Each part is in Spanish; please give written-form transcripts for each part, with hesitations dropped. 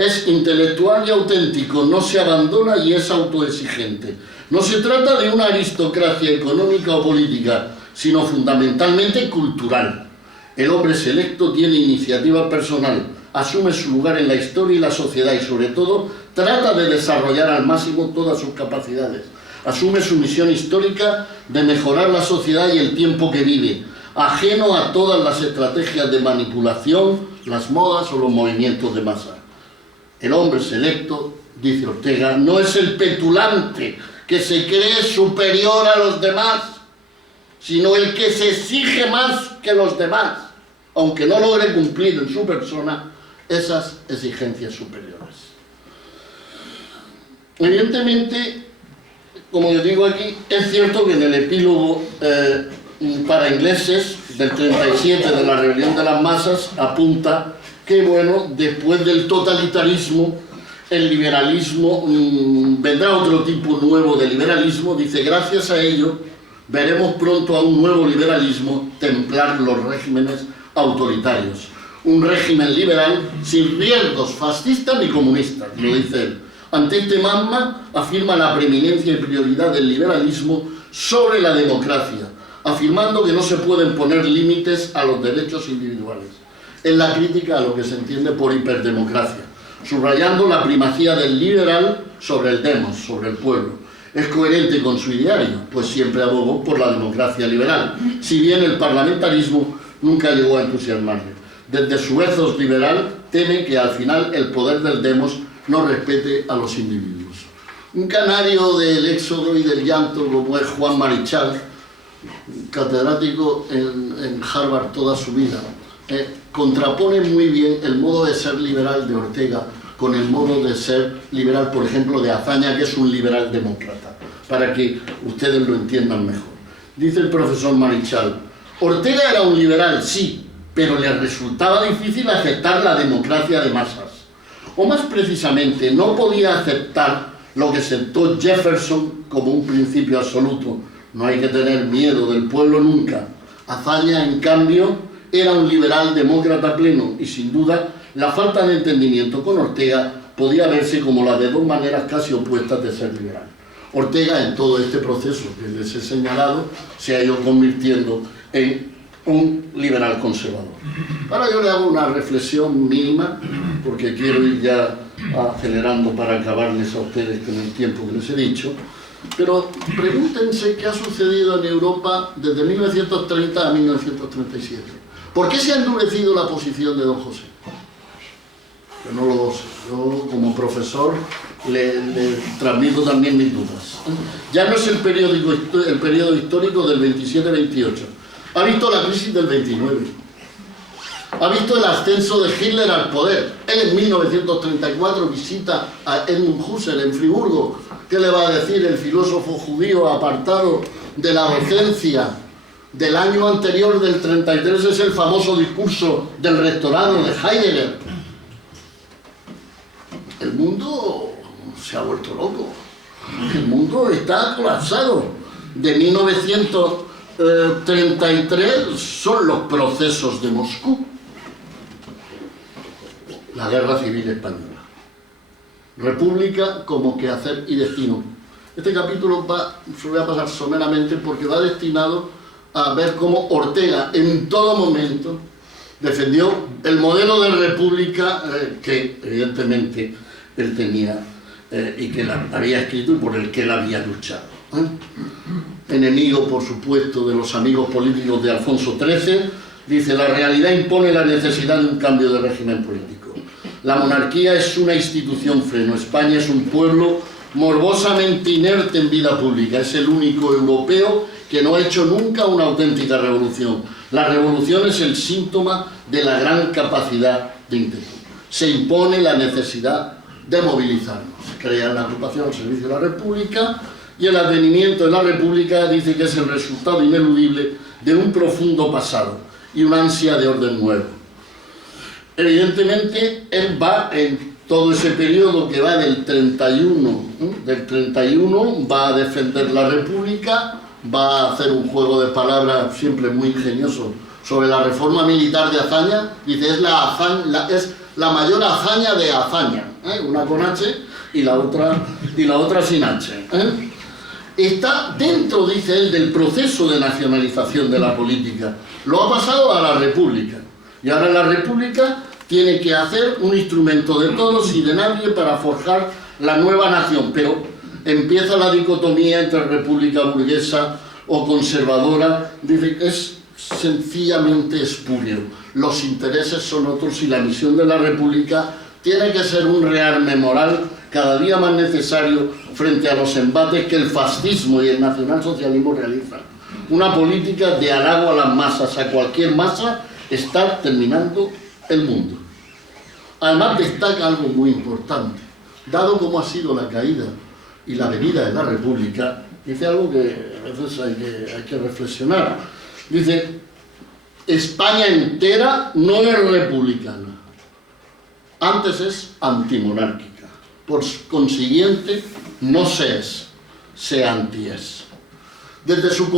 Es intelectual y auténtico, no se abandona y es autoexigente. No se trata de una aristocracia económica o política, sino fundamentalmente cultural. El hombre selecto tiene iniciativa personal, asume su lugar en la historia y la sociedad y, sobre todo, trata de desarrollar al máximo todas sus capacidades. Asume su misión histórica de mejorar la sociedad y el tiempo que vive, ajeno a todas las estrategias de manipulación, las modas o los movimientos de masa. El hombre selecto, dice Ortega, no es el petulante que se cree superior a los demás, sino el que se exige más que los demás, aunque no logre cumplir en su persona esas exigencias superiores. Evidentemente, como yo digo aquí, es cierto que en el epílogo para ingleses del 37 de la rebelión de las masas apunta que, bueno, después del totalitarismo, el liberalismo, vendrá otro tipo nuevo de liberalismo. Dice, gracias a ello, veremos pronto a un nuevo liberalismo templar los regímenes autoritarios. Un régimen liberal sin riesgos fascistas ni comunistas, lo dice él. Ante este magma afirma la preeminencia y prioridad del liberalismo sobre la democracia, afirmando que no se pueden poner límites a los derechos individuales. Es la crítica a lo que se entiende por hiperdemocracia, subrayando la primacía del liberal sobre el demos, sobre el pueblo. Es coherente con su ideario, pues siempre abogó por la democracia liberal, si bien el parlamentarismo nunca llegó a entusiasmarle. Desde su ethos liberal teme que al final el poder del demos no respete a los individuos. Un canario del éxodo y del llanto como es Juan Marichal, catedrático en Harvard toda su vida, contrapone muy bien el modo de ser liberal de Ortega con el modo de ser liberal, por ejemplo, de Azaña, que es un liberal demócrata, para que ustedes lo entiendan mejor. Dice el profesor Marichal, Ortega era un liberal, sí, pero le resultaba difícil aceptar la democracia de masas. O más precisamente, no podía aceptar lo que aceptó Jefferson como un principio absoluto. No hay que tener miedo del pueblo nunca. Azaña, en cambio, era un liberal demócrata pleno y, sin duda, la falta de entendimiento con Ortega podía verse como la de dos maneras casi opuestas de ser liberal. Ortega, en todo este proceso que les he señalado, se ha ido convirtiendo en un liberal conservador. Ahora yo le hago una reflexión mínima, porque quiero ir ya acelerando para acabarles a ustedes con el tiempo que les he dicho, pero pregúntense qué ha sucedido en Europa desde 1930 a 1937. ¿Por qué se ha endurecido la posición de don José? Yo no lo sé. Yo, como profesor, le transmito también mis dudas. Ya no es el periodo histórico del 27-28. Ha visto la crisis del 29. Ha visto el ascenso de Hitler al poder. Él en 1934 visita a Edmund Husserl en Friburgo. ¿Qué le va a decir el filósofo judío apartado de la docencia del año anterior, del 33? Es el famoso discurso del rectorado de Heidegger. El mundo se ha vuelto loco. El mundo está colapsado. De 1933 son los procesos de Moscú. La Guerra Civil Española. República como quehacer y destino. Este capítulo se lo voy a pasar someramente porque va destinado a ver cómo Ortega en todo momento defendió el modelo de república que evidentemente él tenía y que él había escrito y por el que él había luchado. Enemigo, por supuesto, de los amigos políticos de Alfonso XIII, dice, la realidad impone la necesidad de un cambio de régimen político. La monarquía es una institución freno, España es un pueblo morbosamente inerte en vida pública, es el único europeo que no ha hecho nunca una auténtica revolución. La revolución es el síntoma de la gran capacidad de inquietud. Se impone la necesidad de movilizarnos. Crea la agrupación al servicio de la República y el advenimiento de la República dice que es el resultado ineludible de un profundo pasado y una ansia de orden nuevo. Evidentemente, él va en todo ese periodo que va del 31 va a defender la República, va a hacer un juego de palabras siempre muy ingenioso sobre la reforma militar de Azaña. Dice, es la mayor hazaña de hazaña, una con H y la otra sin H. Está dentro, dice él, del proceso de nacionalización de la política. Lo ha pasado a la República. Y ahora la República tiene que hacer un instrumento de todos y de nadie para forjar la nueva nación. Pero empieza la dicotomía entre república burguesa o conservadora. Dice, es sencillamente espurio. Los intereses son otros y la misión de la República tiene que ser un rearme moral cada día más necesario frente a los embates que el fascismo y el nacionalsocialismo realizan. Una política de halago a las masas, a cualquier masa, está terminando el mundo. Además destaca algo muy importante. Dado cómo ha sido la caída y la venida de la República, dice algo que a veces hay que reflexionar. Dice, España entera no es republicana, antes es antimonárquica. Por consiguiente, no se es, se anti-es. Desde su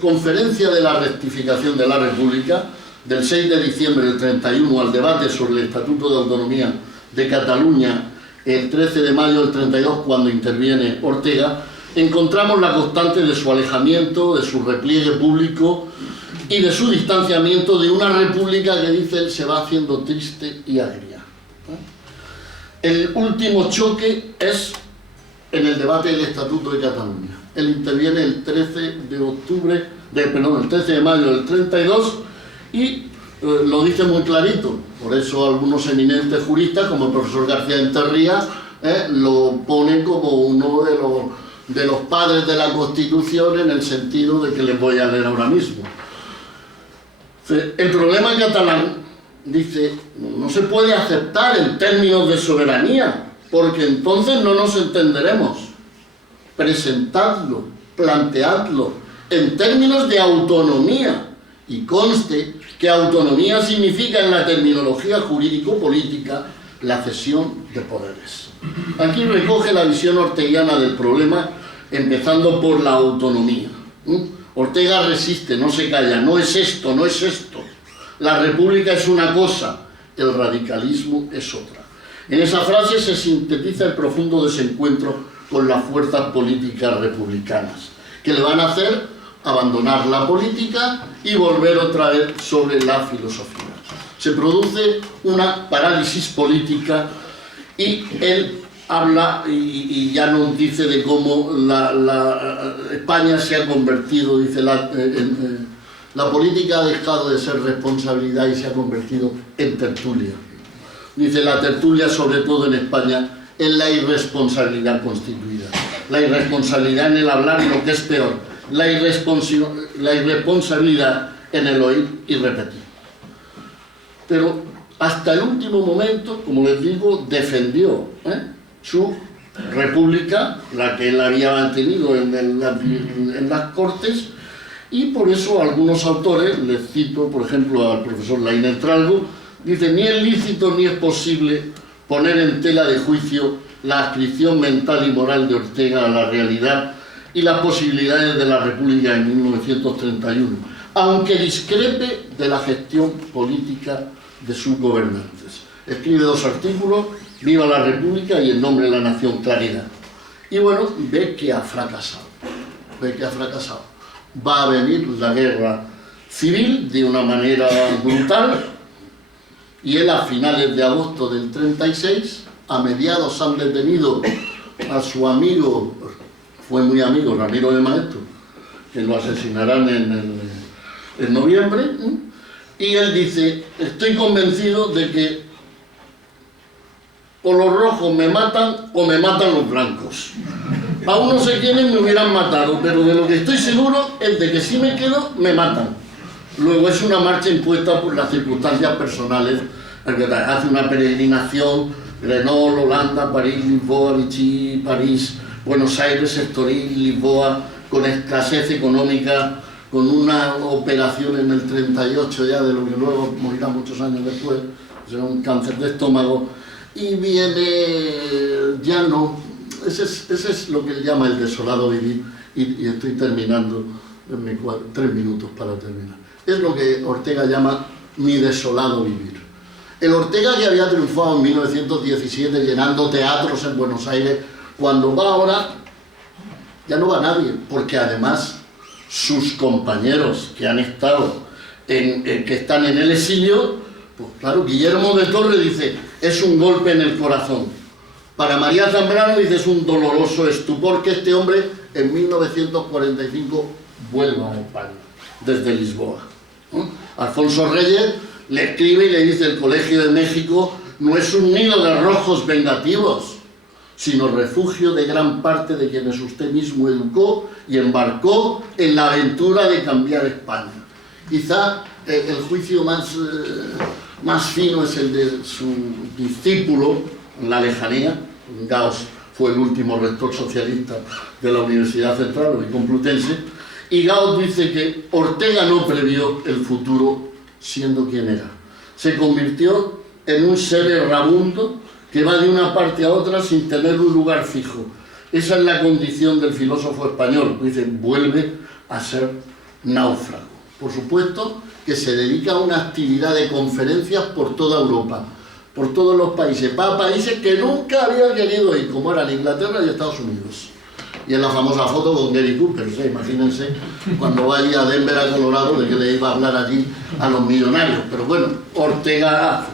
conferencia de la rectificación de la República, del 6 de diciembre del 31 al debate sobre el Estatuto de Autonomía de Cataluña, el 13 de mayo del 32, cuando interviene Ortega, encontramos la constante de su alejamiento, de su repliegue público y de su distanciamiento de una república que, dice él, se va haciendo triste y agria. El último choque es en el debate del Estatuto de Cataluña. Él interviene el 13 de mayo del 32 y lo dice muy clarito. Por eso algunos eminentes juristas, como el profesor García Enterría, lo ponen como uno de los padres de la Constitución, en el sentido de que les voy a leer ahora mismo. El problema catalán, dice, no se puede aceptar en términos de soberanía, porque entonces no nos entenderemos. Presentadlo, planteadlo en términos de autonomía, y conste que autonomía significa en la terminología jurídico-política la cesión de poderes. Aquí recoge la visión orteguiana del problema, empezando por la autonomía. Ortega resiste, no se calla, no es esto, no es esto. La república es una cosa, el radicalismo es otra. En esa frase se sintetiza el profundo desencuentro con las fuerzas políticas republicanas, que le van a hacer abandonar la política y volver otra vez sobre la filosofía. Se produce una parálisis política y él habla y ya nos dice de cómo España se ha convertido, dice, la política ha dejado de ser responsabilidad y se ha convertido en tertulia. Dice, la tertulia, sobre todo en España, es la irresponsabilidad constituida. La irresponsabilidad en el hablar y, lo que es peor, la irresponsabilidad en el oír y repetir. Pero hasta el último momento, como les digo, defendió su república, la que él había mantenido en las Cortes, y por eso algunos autores, les cito por ejemplo al profesor Lainez Tralgo, dicen, ni es lícito ni es posible poner en tela de juicio la adscripción mental y moral de Ortega a la realidad y las posibilidades de la República en 1931, aunque discrepe de la gestión política de sus gobernantes. Escribe 2 artículos, Viva la República y En nombre de la Nación, Claridad. Y bueno, ve que ha fracasado. Va a venir la guerra civil de una manera brutal, y él a finales de agosto del 36, a mediados han detenido a su amigo, fue muy amigo, Ramiro de Maeztu, que lo asesinarán en noviembre, y él dice, estoy convencido de que o los rojos me matan o me matan los blancos. Aún no sé quiénes me hubieran matado, pero de lo que estoy seguro es de que si me quedo, me matan. Luego es una marcha impuesta por las circunstancias personales. Hace una peregrinación, Grenoble, Holanda, París, Lisboa, Vichy, París, Buenos Aires, Estoril, Lisboa, con escasez económica, con una operación en el 38 ya, de lo que luego morirá muchos años después, será un cáncer de estómago, y viene ya no. Ese es lo que él llama el desolado vivir, y estoy terminando, 3 minutos para terminar. Es lo que Ortega llama mi desolado vivir. El Ortega que había triunfado en 1917 llenando teatros en Buenos Aires, cuando va ahora ya no va nadie, porque además sus compañeros que han estado que están en el exilio, pues claro, Guillermo de Torres dice, es un golpe en el corazón. Para María Zambrano dice, es un doloroso estupor que este hombre en 1945 vuelva a España, desde Lisboa, ¿no? Alfonso Reyes le escribe y le dice, el Colegio de México no es un nido de rojos vengativos, sino refugio de gran parte de quienes usted mismo educó y embarcó en la aventura de cambiar España. Quizá el juicio más fino es el de su discípulo en la lejanía. Gauss fue el último rector socialista de la Universidad Central y Complutense, y Gauss dice que Ortega no previó el futuro siendo quien era. Se convirtió en un ser errabundo que va de una parte a otra sin tener un lugar fijo. Esa es la condición del filósofo español. Dice, vuelve a ser náufrago. Por supuesto que se dedica a una actividad de conferencias por toda Europa, por todos los países. Va a países que nunca había querido ir, como eran Inglaterra y Estados Unidos. Y en la famosa foto con Gary Cooper, ¿sí? Imagínense cuando vaya a Denver, a Colorado, de que le iba a hablar allí a los millonarios. Pero bueno, Ortega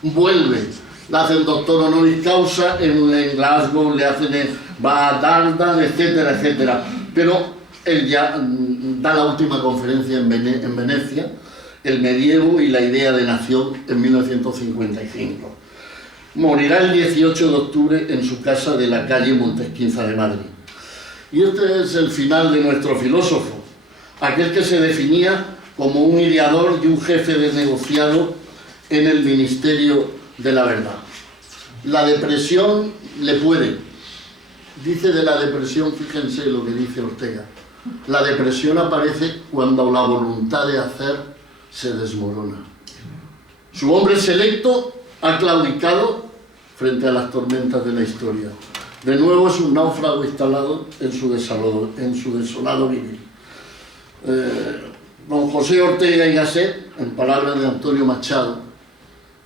vuelve, le hacen doctor honoris causa en Glasgow, le hacen, va a Dardan, etcétera, etcétera. Pero él ya da la última conferencia en Venecia, el medievo y la idea de nación, en 1955. Morirá el 18 de octubre en su casa de la calle Montesquiza de Madrid. Y este es el final de nuestro filósofo, aquel que se definía como un ideador y un jefe de negociado en el Ministerio de la Verdad. La depresión le puede. Dice de la depresión, fíjense lo que dice Ortega, la depresión aparece cuando la voluntad de hacer se desmorona. Su hombre selecto ha claudicado frente a las tormentas de la historia. De nuevo es un náufrago instalado en su desolado vivir. Don José Ortega y Gasset, en palabras de Antonio Machado,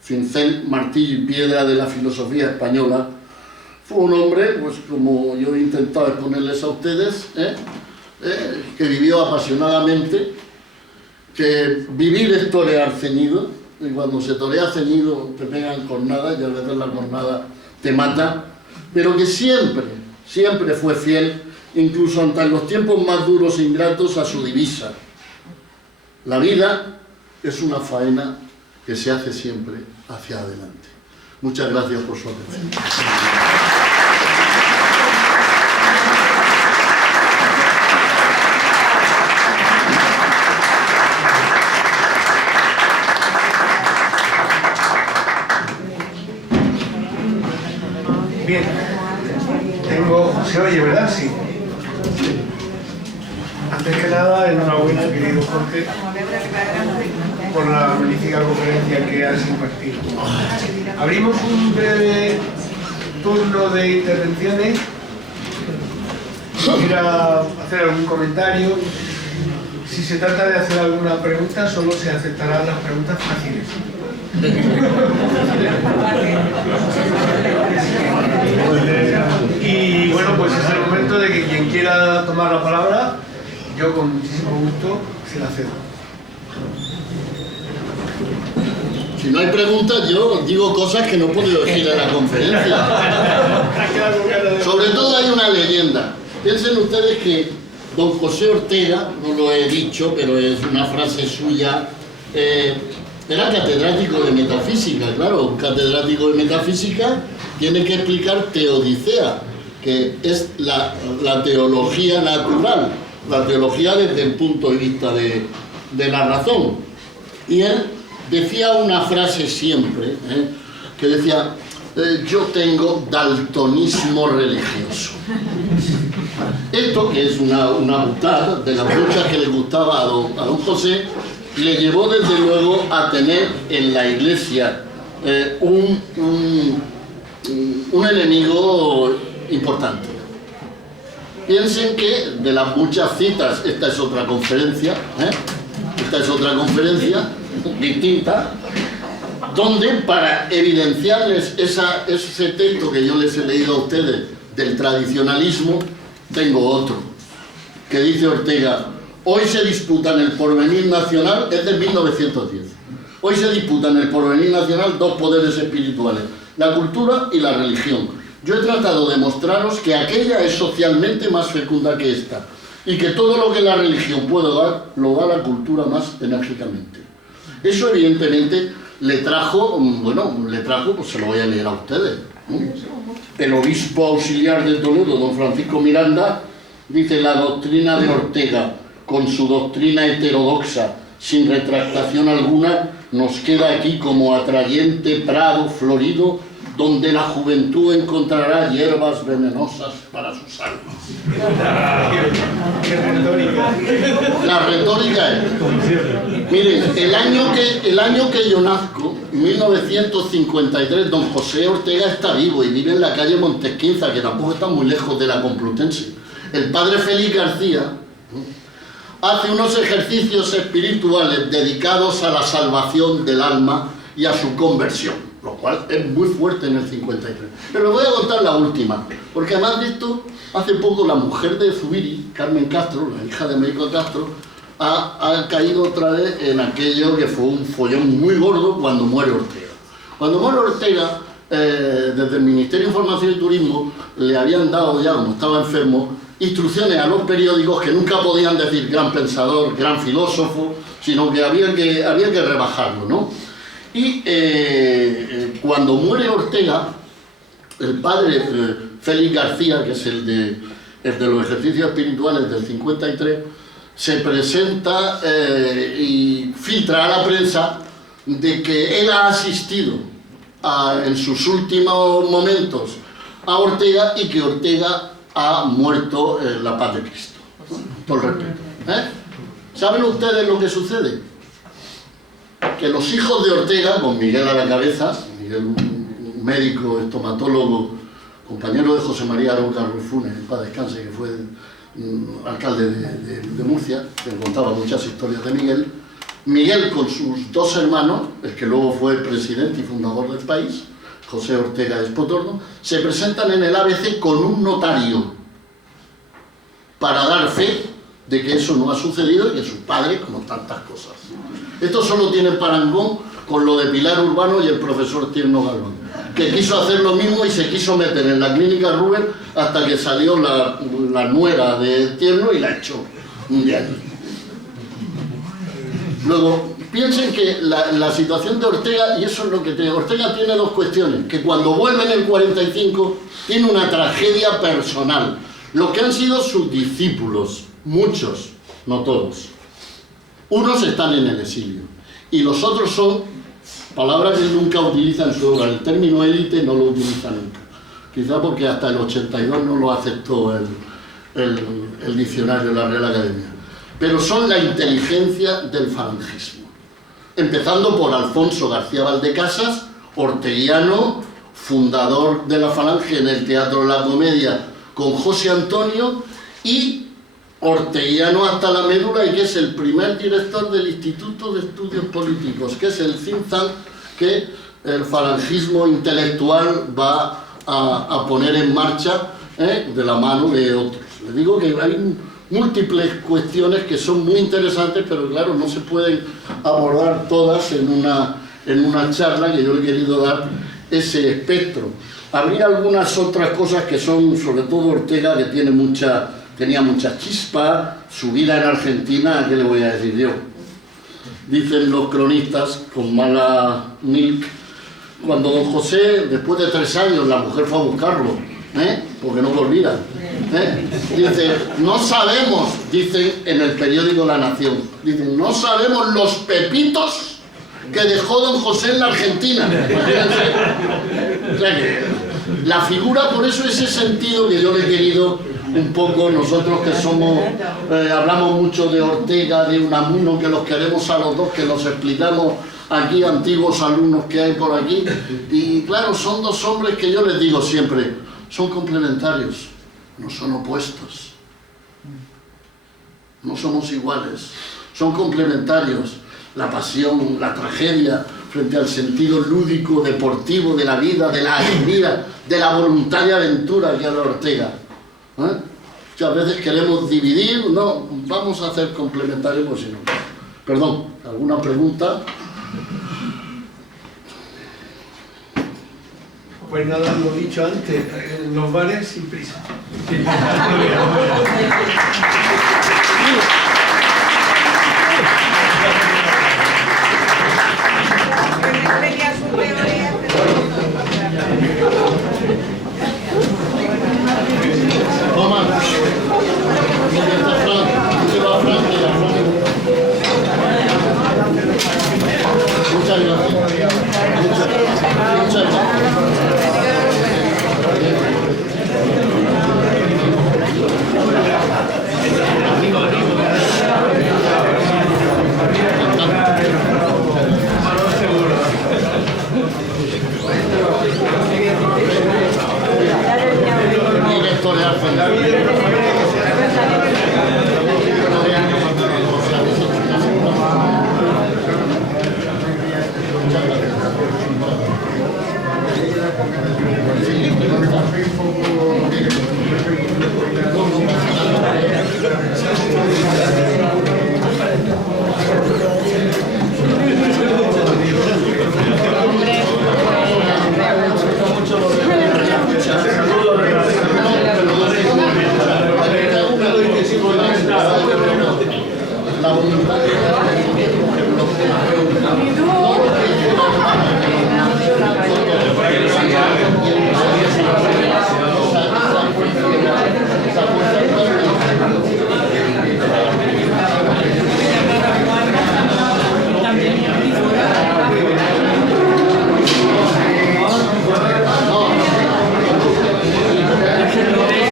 cincel, martillo y piedra de la filosofía española, fue un hombre, pues como yo he intentado exponerles a ustedes, que vivió apasionadamente, que vivir es torear ceñido, y cuando se torea ceñido te pegan cornadas y a veces la cornada te mata, pero que siempre fue fiel, incluso ante los tiempos más duros e ingratos, a su divisa. La vida es una faena que se hace siempre hacia adelante. Muchas gracias por su atención. Bien, se oye, ¿verdad? Sí. Antes que nada, enhorabuena, querido Jorge, por la magnífica conferencia que has impartido. Abrimos un breve turno de intervenciones. Si quiera hacer algún comentario, si se trata de hacer alguna pregunta, solo se aceptarán las preguntas fáciles. Y bueno, pues es el momento de que quien quiera tomar la palabra, yo con muchísimo gusto se la cedo. Si no hay preguntas, yo digo cosas que no puedo decir en la conferencia. Sobre todo hay una leyenda. Piensen ustedes que don José Ortega, no lo he dicho, pero es una frase suya, era catedrático de metafísica. Claro, un catedrático de metafísica tiene que explicar teodicea, que es la teología natural, la teología desde el punto de vista de la razón. Y él decía una frase siempre, que decía, yo tengo daltonismo religioso. Esto, que es una butada de las muchas que le gustaba a don José, le llevó desde luego a tener en la Iglesia un enemigo importante. Piensen que de las muchas citas, esta es otra conferencia distinta, donde para evidenciarles ese texto que yo les he leído a ustedes del tradicionalismo, tengo otro, que dice Ortega: hoy se disputan el porvenir nacional, es de 1910, hoy se disputan el porvenir nacional dos poderes espirituales, la cultura y la religión. Yo he tratado de mostraros que aquella es socialmente más fecunda que esta, y que todo lo que la religión puede dar, lo da la cultura más enérgicamente. Eso evidentemente le trajo, pues se lo voy a leer a ustedes, ¿no? El obispo auxiliar de Toledo, don Francisco Miranda, dice: la doctrina de Ortega, con su doctrina heterodoxa, sin retractación alguna, nos queda aquí como atrayente prado florido, donde la juventud encontrará hierbas venenosas para sus almas. ¡Qué retórica! La retórica es... Miren, el año que yo nazco, 1953, don José Ortega está vivo y vive en la calle Montesquinza, que tampoco está muy lejos de la Complutense. El padre Félix García hace unos ejercicios espirituales dedicados a la salvación del alma y a su conversión, lo cual es muy fuerte en el 53. Pero les voy a contar la última, porque además de esto, hace poco la mujer de Zubiri, Carmen Castro, la hija de Américo Castro, ha caído otra vez en aquello que fue un follón muy gordo cuando muere Ortega. Cuando muere Ortega, desde el Ministerio de Información y Turismo le habían dado ya, como estaba enfermo, instrucciones a los periódicos que nunca podían decir gran pensador, gran filósofo, sino que había que rebajarlo, ¿no? Y cuando muere Ortega, el padre Félix García, que es el de los ejercicios espirituales del 53, se presenta y filtra a la prensa de que él ha asistido en sus últimos momentos a Ortega y que Ortega ha muerto en la paz de Cristo. Todo el respeto. ¿Saben ustedes lo que sucede? Que los hijos de Ortega, con Miguel a la cabeza, Miguel, un médico, estomatólogo, compañero de José María Arouca Ruiz Funes, en paz descanse, que fue alcalde de Murcia, que contaba muchas historias de Miguel. Miguel con sus dos hermanos, el que luego fue presidente y fundador del país, José Ortega Espotorno, se presentan en el ABC con un notario para dar fe de que eso no ha sucedido y que sus padres, como tantas cosas. Esto solo tiene parangón con lo de Pilar Urbano y el profesor Tierno Galván, que quiso hacer lo mismo y se quiso meter en la clínica Ruber hasta que salió la nuera de Tierno y la echó de allí. Luego, piensen que la situación de Ortega, y eso es lo que tiene, Ortega tiene dos cuestiones, que cuando vuelve en el 45 tiene una tragedia personal. Los que han sido sus discípulos, muchos, no todos, unos están en el exilio y los otros son palabras que nunca utiliza en su obra. El término élite no lo utiliza nunca, quizá porque hasta el 82 no lo aceptó el diccionario de la Real Academia, pero son la inteligencia del falangismo, empezando por Alfonso García Valdecasas, orteguiano, fundador de la Falange en el Teatro de la Comedia con José Antonio, y orteguiano hasta la médula, y que es el primer director del Instituto de Estudios Políticos, que es el think tank que el falangismo intelectual va a poner en marcha de la mano de otros. Les digo que hay múltiples cuestiones que son muy interesantes, pero claro, no se pueden abordar todas en una charla, que yo le he querido dar ese espectro. Habría algunas otras cosas que son, sobre todo Ortega, que tenía mucha chispa, su vida en Argentina, ¿qué le voy a decir yo? Dicen los cronistas, con mala milk, cuando don José, después de 3 años, la mujer fue a buscarlo, porque no lo olvida. Dice, no sabemos, dicen en el periódico La Nación, dicen, no sabemos los pepitos que dejó don José en la Argentina. O sea que la figura, por eso ese sentido que yo le he querido un poco, nosotros que somos, hablamos mucho de Ortega, de Unamuno, que los queremos a los dos, que los explicamos aquí, antiguos alumnos que hay por aquí, y claro, son dos hombres que yo les digo siempre, son complementarios, no son opuestos, no somos iguales, son complementarios. La pasión, la tragedia, frente al sentido lúdico, deportivo de la vida, de la alegría, de la voluntaria aventura que habla Ortega. Muchas veces queremos dividir, no, vamos a hacer complementarios, sino. Perdón, ¿alguna pregunta? Pues nada, lo dicho antes, en los bares sin prisa. Toma. Muchas gracias. Muchas gracias. Muchas gracias.